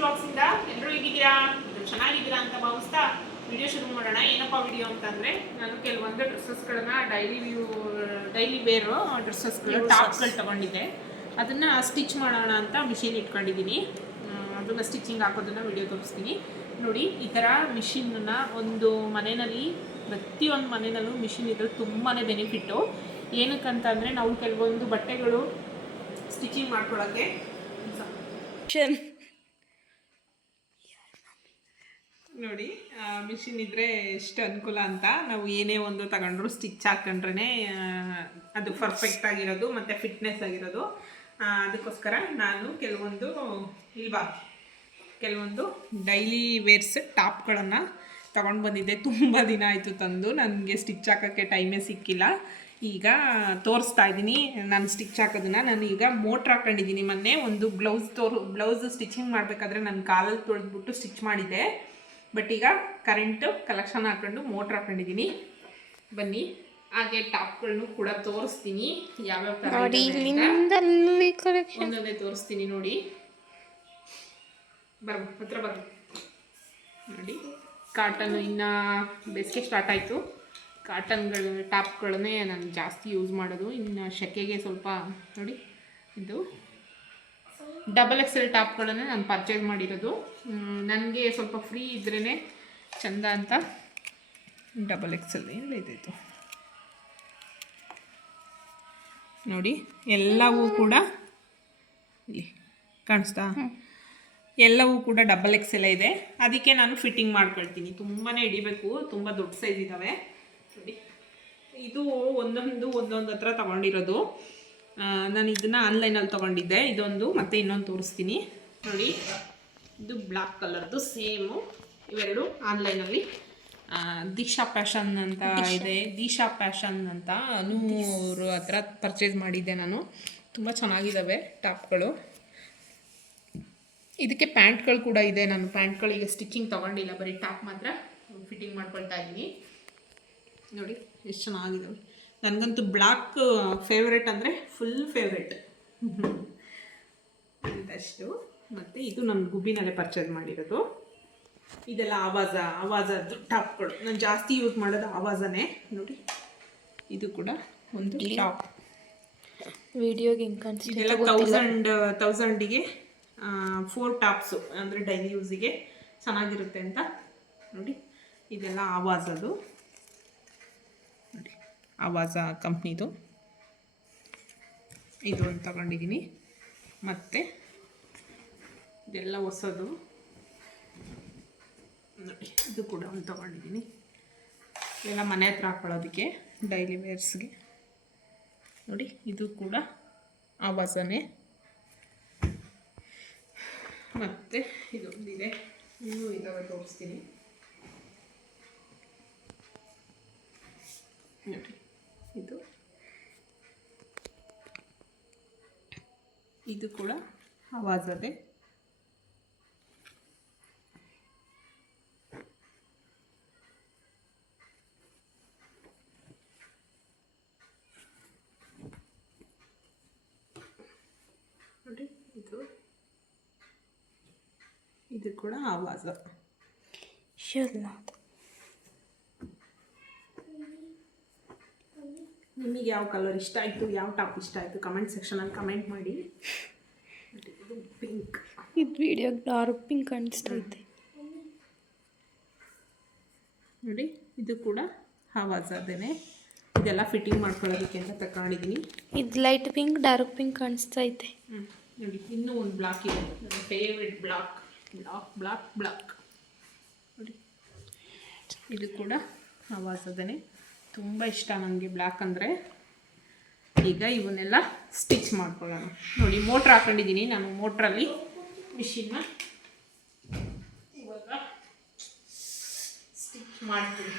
ವ್ಲಾಗ್ಸಿಂದ ಎಲ್ಲರೂ ಹೇಗಿದ್ದೀರಾ? ಚೆನ್ನಾಗಿದ್ದೀರಾ ಅಂತ ಭಾವಿಸ್ತಾ ವಿಡಿಯೋ ಶುರು ಮಾಡೋಣ. ಏನಪ್ಪ ವಿಡಿಯೋ ಅಂತಂದರೆ, ನಾನು ಕೆಲವೊಂದು ಡ್ರೆಸ್ಸಸ್ಗಳನ್ನ ಡೈಲಿ ವೇರು ಡ್ರೆಸ್ಸಸ್ಗಳು ಟಾಪ್ಗಳು ತೊಗೊಂಡಿದ್ದೆ. ಅದನ್ನು ಸ್ಟಿಚ್ ಮಾಡೋಣ ಅಂತ ಮಿಷಿನ್ ಇಟ್ಕೊಂಡಿದ್ದೀನಿ. ಅದನ್ನು ಸ್ಟಿಚಿಂಗ್ ಹಾಕೋದನ್ನು ವಿಡಿಯೋ ತೋರಿಸ್ತೀನಿ ನೋಡಿ. ಈ ಥರ ಮಿಷಿನ್ನ ಒಂದು ಮನೆಯಲ್ಲಿ, ಪ್ರತಿಯೊಂದು ಮನೆಯಲ್ಲೂ ಮಿಷಿನ್ ಇದ್ದರೆ ತುಂಬಾ ಬೆನಿಫಿಟ್ಟು. ಏನಕ್ಕಂತಂದರೆ ನಾವು ಕೆಲವೊಂದು ಬಟ್ಟೆಗಳು ಸ್ಟಿಚಿಂಗ್ ಮಾಡ್ಕೊಳ್ಳೋಕ್ಕೆ ನೋಡಿ ಮಿಷಿನ್ ಇದ್ದರೆ ಎಷ್ಟು ಅನುಕೂಲ ಅಂತ. ನಾವು ಏನೇ ಒಂದು ತಗೊಂಡ್ರು ಸ್ಟಿಚ್ ಹಾಕೊಂಡ್ರೆ ಅದು ಪರ್ಫೆಕ್ಟ್ ಆಗಿರೋದು ಮತ್ತು ಫಿಟ್ನೆಸ್ ಆಗಿರೋದು. ಅದಕ್ಕೋಸ್ಕರ ನಾನು ಕೆಲವೊಂದು ಡೈಲಿ ವೇರ್ಸ್ ಟಾಪ್ಗಳನ್ನು ತಗೊಂಡು ಬಂದಿದ್ದೆ. ತುಂಬ ದಿನ ಆಯಿತು ತಂದು, ನನಗೆ ಸ್ಟಿಚ್ ಹಾಕೋಕ್ಕೆ ಟೈಮೇ ಸಿಕ್ಕಿಲ್ಲ. ಈಗ ತೋರಿಸ್ತಾ ಇದ್ದೀನಿ ನಾನು ಸ್ಟಿಚ್ ಹಾಕೋದನ್ನು. ನಾನು ಈಗ ಮೋಟ್ರ್ ಹಾಕೊಂಡಿದ್ದೀನಿ. ಮೊನ್ನೆ ಒಂದು ಬ್ಲೌಸ್ ಸ್ಟಿಚಿಂಗ್ ಮಾಡಬೇಕಾದ್ರೆ ನಾನು ಕಾಲಲ್ಲಿ ತೊಳೆದ್ಬಿಟ್ಟು ಸ್ಟಿಚ್ ಮಾಡಿದ್ದೆ. ಬಟ್ ಈಗ ಕರೆಂಟು ಕಲೆಕ್ಷನ್ ಹಾಕೊಂಡು ಮೋಟ್ರ್ ಹಾಕೊಂಡಿದ್ದೀನಿ. ಬನ್ನಿ, ಹಾಗೆ ಟಾಪ್ಗಳನ್ನು ಕೂಡ ತೋರಿಸ್ತೀನಿ ಯಾವ್ಯಾವ ಥರ ಒಂದೊಂದೇ ತೋರಿಸ್ತೀನಿ ನೋಡಿ. ಹತ್ರ ನೋಡಿ. ಕಾಟನ್, ಇನ್ನು ಬೇಸಿಗೆ ಸ್ಟಾರ್ಟ್ ಆಯಿತು. ಕಾಟನ್ಗಳು ಟಾಪ್ಗಳನ್ನೇ ನಾನು ಜಾಸ್ತಿ ಯೂಸ್ ಮಾಡೋದು. ಇನ್ನು ಸೆಕೆಗೆ ಸ್ವಲ್ಪ ನೋಡಿ, ಇದು XXL ಟಾಪ್ಗಳನ್ನೇ ನಾನು ಪರ್ಚೇಸ್ ಮಾಡಿರೋದು. ನನಗೆ ಸ್ವಲ್ಪ ಫ್ರೀ ಇದ್ರೇ ಚೆಂದ ಅಂತ XXL ಎಲ್ಲ ಇದಾಯಿತು ನೋಡಿ. ಎಲ್ಲವೂ ಕೂಡ ಇಲ್ಲಿ ಕಾಣಿಸ್ತಾ, ಎಲ್ಲವೂ ಕೂಡ XXL ಇದೆ. ಅದಕ್ಕೆ ನಾನು ಫಿಟ್ಟಿಂಗ್ ಮಾಡ್ಕೊಳ್ತೀನಿ. ತುಂಬಾ ಹಿಡಿಬೇಕು, ತುಂಬ ದೊಡ್ಡ ಸೈಜ್ ಇದ್ದಾವೆ ನೋಡಿ. ಇದು ಒಂದೊಂದು ಹತ್ರ ತೊಗೊಂಡಿರೋದು. ನಾನು ಇದನ್ನು ಆನ್ಲೈನಲ್ಲಿ ತೊಗೊಂಡಿದ್ದೆ. ಇದೊಂದು ಮತ್ತು ಇನ್ನೊಂದು ತೋರಿಸ್ತೀನಿ ನೋಡಿ. ಇದು ಬ್ಲ್ಯಾಕ್ ಕಲರ್ದು ಸೇಮು. ಇವೆರಡು ಆನ್ಲೈನಲ್ಲಿ ದೀಕ್ಷಾ ಫ್ಯಾಷನ್ ಅಂತ ಇದೆ. ದೀಕ್ಷಾ ಫ್ಯಾಷನ್ ಅಂತ 100 ಹತ್ರ ಪರ್ಚೇಸ್ ಮಾಡಿದ್ದೆ ನಾನು. ತುಂಬ ಚೆನ್ನಾಗಿದ್ದಾವೆ ಟಾಪ್ಗಳು. ಇದಕ್ಕೆ ಪ್ಯಾಂಟ್ಗಳು ಕೂಡ ಇದೆ. ನಾನು ಪ್ಯಾಂಟ್ಗಳಿಗೆ ಸ್ಟಿಚಿಂಗ್ ತೊಗೊಂಡಿಲ್ಲ, ಬರೀ ಟಾಪ್ ಮಾತ್ರ ಫಿಟ್ಟಿಂಗ್ ಮಾಡ್ಕೊಳ್ತಾ ಇದ್ದೀನಿ ನೋಡಿ. ಎಷ್ಟು ಚೆನ್ನಾಗಿದ್ದಾವೆ. ನನಗಂತೂ ಬ್ಲ್ಯಾಕ್ ಫೇವ್ರೇಟ್ ಅಂದರೆ ಫುಲ್ ಫೇವ್ರೇಟ್ ಇದಷ್ಟು. ಮತ್ತು ಇದು ನನ್ನ ಗುಬ್ಬಿನಲ್ಲೇ ಪರ್ಚೇಸ್ ಮಾಡಿರೋದು. ಇದೆಲ್ಲ ಆವಾಜದ್ದು ಟಾಪ್ಗಳು. ನಾನು ಜಾಸ್ತಿ ಯೂಸ್ ಮಾಡೋದು ಆವಾಜನೇ ನೋಡಿ. ಇದು ಕೂಡ ಒಂದು ಟಾಪ್. ವಿಡಿಯೋಗೆ ಹೆಂಗೆ ಕಾಣಿಸ್ತಿದೆ ಇದೆಲ್ಲ 1000ಗೆ 4 ಟಾಪ್ಸು, ಅಂದರೆ ಡೈಲಿ ಯೂಸಿಗೆ ಚೆನ್ನಾಗಿರುತ್ತೆ ಅಂತ ನೋಡಿ. ಇದೆಲ್ಲ ಆವಾಜದು ನೋಡಿ, ಆವಾಜ ಕಂಪ್ನಿದು. ಇದು ಒಂದು ತಗೊಂಡಿದ್ದೀನಿ. ಮತ್ತು ಇದೆಲ್ಲ ಹೊಸದು ನೋಡಿ. ಇದು ಕೂಡ ಒಂದು ತೊಗೊಂಡಿದ್ದೀನಿ. ಇದೆಲ್ಲ ಮನೆ ಹತ್ರ ಹಾಕೊಳ್ಳೋದಕ್ಕೆ ಡೈಲಿ ವೇರ್ಸ್ಗೆ ನೋಡಿ. ಇದು ಕೂಡ ಆವಾಜನೇ. ಮತ್ತು ಇದೊಂದಿದೆ, ಇನ್ನೂ ಇದಾವೆ ತೋರಿಸ್ತೀನಿ ನೋಡಿ. ಇದು ಕೂಡ ಆವಾಜದೆ. ನೋಡಿ, ಇದು ಕೂಡ ಆವಾಜ. ನಿಮಗೆ ಯಾವ ಕಲರ್ ಇಷ್ಟ ಆಯಿತು, ಯಾವ ಟಾಪ್ ಇಷ್ಟ ಆಯಿತು ಕಮೆಂಟ್ ಸೆಕ್ಷನಲ್ಲಿ ಕಮೆಂಟ್ ಮಾಡಿ. ಇದು ಪಿಂಕ್. ಇದು ವಿಡಿಯೋ ಡಾರ್ಕ್ ಪಿಂಕ್ ಕಾಣಿಸ್ತೈತೆ ನೋಡಿ. ಇದು ಕೂಡ ಆವಾಜದೇನೆ. ಇದೆಲ್ಲ ಫಿಟ್ಟಿಂಗ್ ಮಾಡ್ಕೊಳ್ಳೋದಕ್ಕೆ ಅಂತ ತಗೊಂಡಿದ್ದೀನಿ. ಇದು ಲೈಟ್ ಪಿಂಕ್, ಡಾರ್ಕ್ ಪಿಂಕ್ ಕಾಣಿಸ್ತೈತೆ ನೋಡಿ. ಇನ್ನೂ ಒಂದು ಬ್ಲಾಕ್ ಇದೆ, ನನ್ನ ಫೇವ್ರೆಟ್ ಬ್ಲಾಕ್ ನೋಡಿ. ಇದು ಕೂಡ ಆವಾಜದೇನೆ. ತುಂಬ ಇಷ್ಟ ನನಗೆ ಬ್ಲ್ಯಾಕ್ ಅಂದರೆ. ಈಗ ಇವನ್ನೆಲ್ಲ ಸ್ಟಿಚ್ ಮಾಡ್ಕೊಳ್ಳೋಣ ನೋಡಿ. ಮೋಟ್ರ್ ಹಾಕೊಂಡಿದ್ದೀನಿ ನಾನು. ಮೋಟ್ರಲ್ಲಿ ಮಿಷಿನ್ನ ಇವಾಗ ಸ್ಟಿಚ್ ಮಾಡ್ತೀನಿ.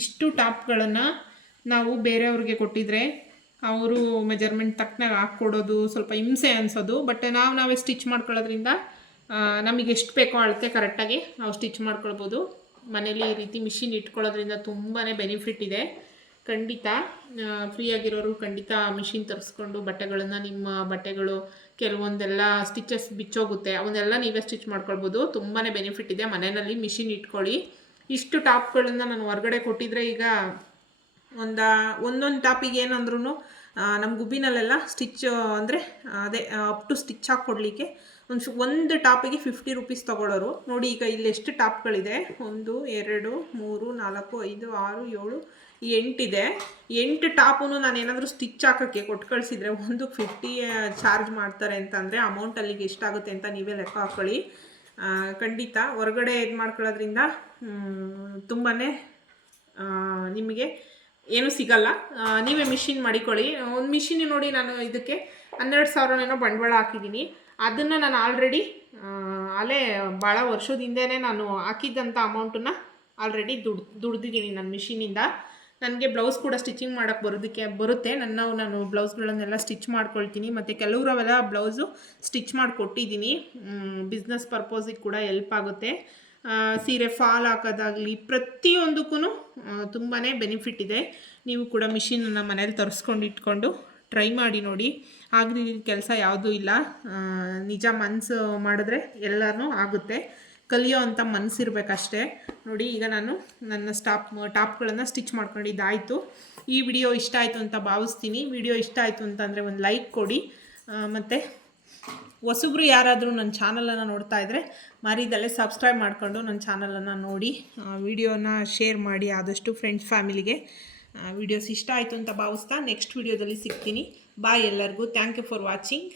ಇಷ್ಟು ಟಾಪ್ಗಳನ್ನು ನಾವು ಬೇರೆಯವ್ರಿಗೆ ಕೊಟ್ಟಿದ್ರೆ ಅವರು ಮೆಜರ್ಮೆಂಟ್ ತಕ್ಕನಾಗ ಹಾಕ್ಕೊಡೋದು ಸ್ವಲ್ಪ ಹಿಂಸೆ ಅನಿಸೋದು. ಬಟ್ ನಾವೇ ಸ್ಟಿಚ್ ಮಾಡ್ಕೊಳ್ಳೋದ್ರಿಂದ ನಮಗೆ ಎಷ್ಟು ಬೇಕೋ ಅಳತೆ ಕರೆಕ್ಟಾಗಿ ನಾವು ಸ್ಟಿಚ್ ಮಾಡ್ಕೊಳ್ಬೋದು. ಮನೇಲಿ ಈ ರೀತಿ ಮಿಷಿನ್ ಇಟ್ಕೊಳ್ಳೋದ್ರಿಂದ ತುಂಬಾ ಬೆನಿಫಿಟ್ ಇದೆ. ಖಂಡಿತ ಫ್ರೀಯಾಗಿರೋರು ಖಂಡಿತ ಮಿಷಿನ್ ತರಿಸ್ಕೊಂಡು ಬಟ್ಟೆಗಳನ್ನು, ನಿಮ್ಮ ಬಟ್ಟೆಗಳು ಕೆಲವೊಂದೆಲ್ಲ ಸ್ಟಿಚಸ್ ಬಿಚ್ಚೋಗುತ್ತೆ, ಅವನ್ನೆಲ್ಲ ನೀವೇ ಸ್ಟಿಚ್ ಮಾಡ್ಕೊಳ್ಬೋದು. ತುಂಬಾ ಬೆನಿಫಿಟ್ ಇದೆ. ಮನೆಯಲ್ಲಿ ಮಿಷಿನ್ ಇಟ್ಕೊಳ್ಳಿ. ಇಷ್ಟು ಟಾಪ್ಗಳನ್ನು ನಾನು ಹೊರಗಡೆ ಕೊಟ್ಟಿದ್ರೆ ಈಗ ಒಂದೊಂದು ಟಾಪಿಗೆ ಏನಂದ್ರೂ ನಮ್ಮ ಗುಬ್ಬಿನಲ್ಲೆಲ್ಲ ಸ್ಟಿಚ್ ಅಂದರೆ ಅದೇ ಅಪ್ ಟು ಸ್ಟಿಚ್ ಹಾಕ್ಕೊಡ್ಲಿಕ್ಕೆ ಒಂದು ಟಾಪಿಗೆ 50 ರೂಪೀಸ್ ತೊಗೊಳ್ಳೋರು. ನೋಡಿ ಈಗ ಇಲ್ಲಿ ಎಷ್ಟು ಟಾಪ್ಗಳಿದೆ, 1 2 3 4 5 6 7 8 ಇದೆ. 8 ಟಾಪು ನಾನು ಏನಾದರೂ ಸ್ಟಿಚ್ ಹಾಕೋಕ್ಕೆ ಕೊಟ್ಟು ಕಳಿಸಿದ್ರೆ ಒಂದಕ್ಕೆ 50 ಚಾರ್ಜ್ ಮಾಡ್ತಾರೆ ಅಂತಂದರೆ ಅಮೌಂಟ್ ಅಲ್ಲಿಗೆ ಎಷ್ಟಾಗುತ್ತೆ ಅಂತ ನೀವೇ ಲೆಕ್ಕ ಹಾಕ್ಕೊಳ್ಳಿ. ಖಂಡಿತ ಹೊರಗಡೆ ಇದು ಮಾಡ್ಕೊಳ್ಳೋದ್ರಿಂದ ತುಂಬಾ ನಿಮಗೆ ಏನೂ ಸಿಗಲ್ಲ. ನೀವೇ ಮಿಷಿನ್ ಮಾಡಿಕೊಳ್ಳಿ. ಒಂದು ಮಿಷಿನ್ ನೋಡಿ, ನಾನು ಇದಕ್ಕೆ 12,000 ಬಂಡವಾಳ ಹಾಕಿದ್ದೀನಿ. ಅದನ್ನು ನಾನು ಆಲ್ರೆಡಿ ಅಲ್ಲೇ ಭಾಳ ವರ್ಷದ ಹಿಂದೆಯೇ ನಾನು ಹಾಕಿದ್ದಂಥ ಅಮೌಂಟನ್ನು ಆಲ್ರೆಡಿ ದುಡ್ದಿದ್ದೀನಿ ನನ್ನ ಮಿಷಿನಿಂದ. ನನಗೆ ಬ್ಲೌಸ್ ಕೂಡ ಸ್ಟಿಚಿಂಗ್ ಮಾಡೋಕ್ಕೆ ಬರುತ್ತೆ. ನಾನು ಬ್ಲೌಸ್ಗಳನ್ನೆಲ್ಲ ಸ್ಟಿಚ್ ಮಾಡ್ಕೊಳ್ತೀನಿ. ಮತ್ತು ಕೆಲವರು ಅವೆಲ್ಲ ಬ್ಲೌಸು ಸ್ಟಿಚ್ ಮಾಡಿಕೊಟ್ಟಿದ್ದೀನಿ. ಬಿಸ್ನೆಸ್ ಪರ್ಪೋಸಿಗೆ ಕೂಡ ಹೆಲ್ಪ್ ಆಗುತ್ತೆ. ಸೀರೆ ಫಾಲ್ ಹಾಕೋದಾಗಲಿ ಪ್ರತಿಯೊಂದಕ್ಕೂ ತುಂಬಾ ಬೆನಿಫಿಟ್ ಇದೆ. ನೀವು ಕೂಡ ಮಿಷಿನನ್ನು ಮನೇಲಿ ತರಿಸ್ಕೊಂಡು ಇಟ್ಕೊಂಡು ಟ್ರೈ ಮಾಡಿ ನೋಡಿ. ಆಗದಿದ್ದ ಕೆಲಸ ಯಾವುದೂ ಇಲ್ಲ. ನಿಜ ಮನಸ್ಸು ಮಾಡಿದ್ರೆ ಎಲ್ಲನೂ ಆಗುತ್ತೆ. ಕಲಿಯೋ ಅಂಥ ಮನಸ್ಸಿರ್ಬೇಕಷ್ಟೇ. ನೋಡಿ ಈಗ ನಾನು ನನ್ನ ಟಾಪ್ಗಳನ್ನು ಸ್ಟಿಚ್ ಮಾಡ್ಕೊಂಡಿದ್ದಾಯಿತು. ಈ ವಿಡಿಯೋ ಇಷ್ಟ ಆಯಿತು ಅಂತ ಭಾವಿಸ್ತೀನಿ. ವಿಡಿಯೋ ಇಷ್ಟ ಆಯಿತು ಅಂತಂದರೆ ಒಂದು ಲೈಕ್ ಕೊಡಿ. ಮತ್ತು ಹೊಸಬ್ರು ಯಾರಾದರೂ ನನ್ನ ಚಾನಲನ್ನು ನೋಡ್ತಾ ಇದ್ದರೆ ಮರಿದಲ್ಲೇ ಸಬ್ಸ್ಕ್ರೈಬ್ ಮಾಡಿಕೊಂಡು ನನ್ನ ಚಾನಲನ್ನು ನೋಡಿ, ವಿಡಿಯೋನ ಶೇರ್ ಮಾಡಿ ಆದಷ್ಟು ಫ್ರೆಂಡ್ಸ್ ಫ್ಯಾಮಿಲಿಗೆ. ವಿಡಿಯೋಸ್ ಇಷ್ಟ ಆಯಿತು ಅಂತ ಭಾವಿಸ್ತಾ ನೆಕ್ಸ್ಟ್ ವಿಡಿಯೋದಲ್ಲಿ ಸಿಗ್ತೀನಿ. ಬಾಯ್ ಎಲ್ಲರಿಗೂ. Thank you for watching.